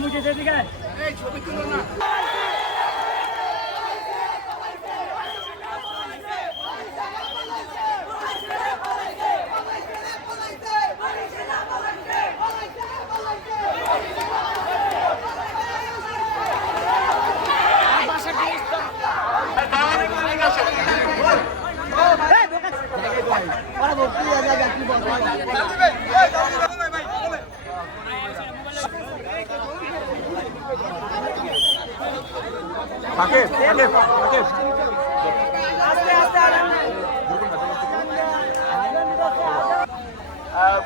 মুছে দেবিকা এই ছবি তুলো না ওরা বলতে যাবে কি বলব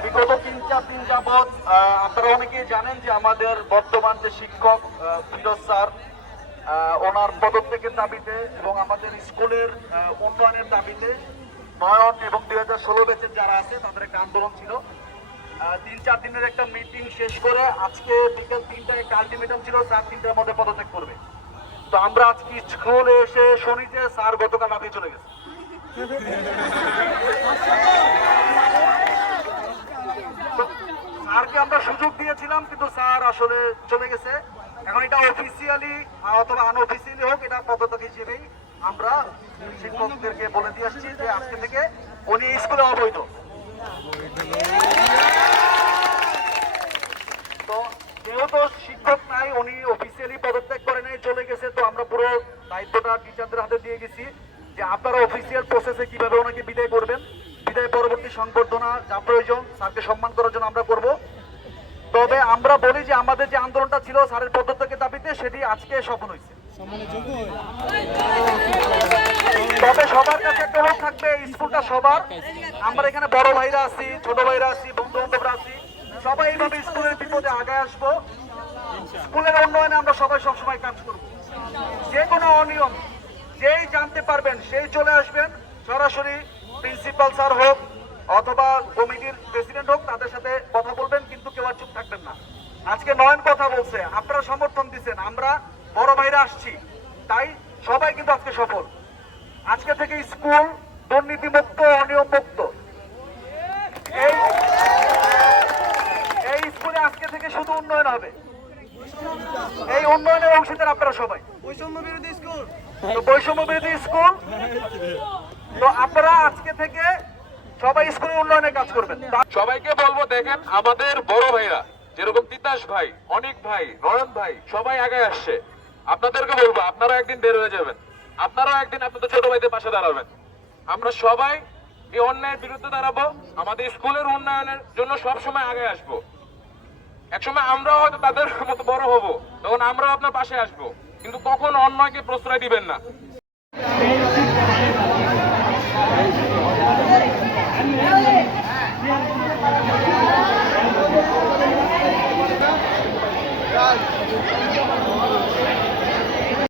বিগত তিন চার দিন যাবৎ আপনারা অনেকেই জানেন যে আমাদের বর্তমান যে শিক্ষক ফিরোজ স্যার ওনার পদত্যাগের দাবিতে এবং আমাদের স্কুলের উন্নয়নের দাবিতে নয়ন এবং দুই হাজার ষোলো ব্যাচের যারা আছে, তাদের একটা আন্দোলন ছিল। তিন চার দিনের একটা মিটিং শেষ করে আজকে বিকেল তিনটায় একটা আলটিমেটাম ছিল, স্যার তিনটার মধ্যে পদত্যাগ করবে। তো আমরা আজকে স্কুলে এসে শুনি যে স্যার গতকাল রাতে চলে গেছে। স্যারকে আমরা সুযোগ দিয়েছিলাম, কিন্তু স্যার আসলে চলে গেছে। এখন এটা অফিসিয়ালি অথবা আনঅফিসিয়ালি হোক, এটা পদত্যাগ হিসেবেই আমরা শিক্ষকদেরকে বলে দিয়ে আসছি যে আজকে থেকে উনি স্কুলে অবৈধ। তো যেহেতু শিক্ষক নাই, উনি অফিসিয়ালি পদত্যাগ চলে গেছে, তো আমরা পুরো দায়িত্বটা টিচারদের হাতে দিয়ে গেছি যে আপনারা অফিসিয়াল প্রসেসে কীভাবে ওনাকে বিদায় করবেন। বিদায় পরবর্তী সংবর্ধনা যা প্রয়োজন, স্যারকে সম্মান করার জন্য আমরা করব। তবে আমরা বলি যে আমাদের যে আন্দোলনটা ছিল, স্যারের পদত্যাগের দাবিতে সেটি আজকে সফল হয়েছে। তবে সবার কাছে একটা অনুরোধ থাকবে স্কুলটা সবার। আমরা এখানে বড় ভাইরা আছি, ছোট ভাইরা আছি বন্ধু বান্ধবরা আছি। সবাই এইভাবে স্কুলের বিপদে আগে আসব। স্কুলের উন্নয়নে আমরা সবাই সবসময় কাজ করব। যে কোনো অনিয়ম, যেই জানতে পারবেন সেই চলে আসবেন। সরাসরি প্রিন্সিপাল স্যার হোক অথবা কমিটির প্রেসিডেন্ট হোক, তাদের সাথে কথা বলবেন, কিন্তু কেউ আর চুপ থাকবেন না। আজকে নয়ন কথা বলছে, আপনারা সমর্থন দিচ্ছেন, আমরা বড় ভাইরা আসছি, তাই সবাই কিন্তু আজকে সফল। আজকে থেকে স্কুল দুর্নীতি মুক্ত অনিয়ম মুক্ত এই স্কুলে আজকে থেকে শুধু উন্নয়ন হবে। এই উন্নয়নের অংশীদার আপনারা সবাই। বৈষম্য বিরোধী স্কুল। তো বৈষম্য বিরোধী স্কুল তো আপনারা আজকে থেকে সবাই স্কুলের উন্নয়নে কাজ করবেন। সবাইকে বলব দেখেন আমাদের বড় ভাইরা যেরকম তিতাস ভাই অনিক ভাই নয়ন ভাই সবাই আগে আসছে। আপনাদেরকে বলব আপনারা একদিন বের হয়ে যাবেন। আপনারাও একদিন আপনাদের ছোট ভাইদের পাশে দাঁড়াবেন। আমরা সবাই এই অন্যায়ের বিরুদ্ধে দাঁড়াবো। আমাদের স্কুলের উন্নয়নের জন্য সব সময় আগে আসব। একসময় আমরাও হয়তো তাদের মতো বড় হব, তখন আমরাও আপনার পাশে আসব, কিন্তু কখনো অন্যকে প্রশ্রয় দিবেন না Yeah.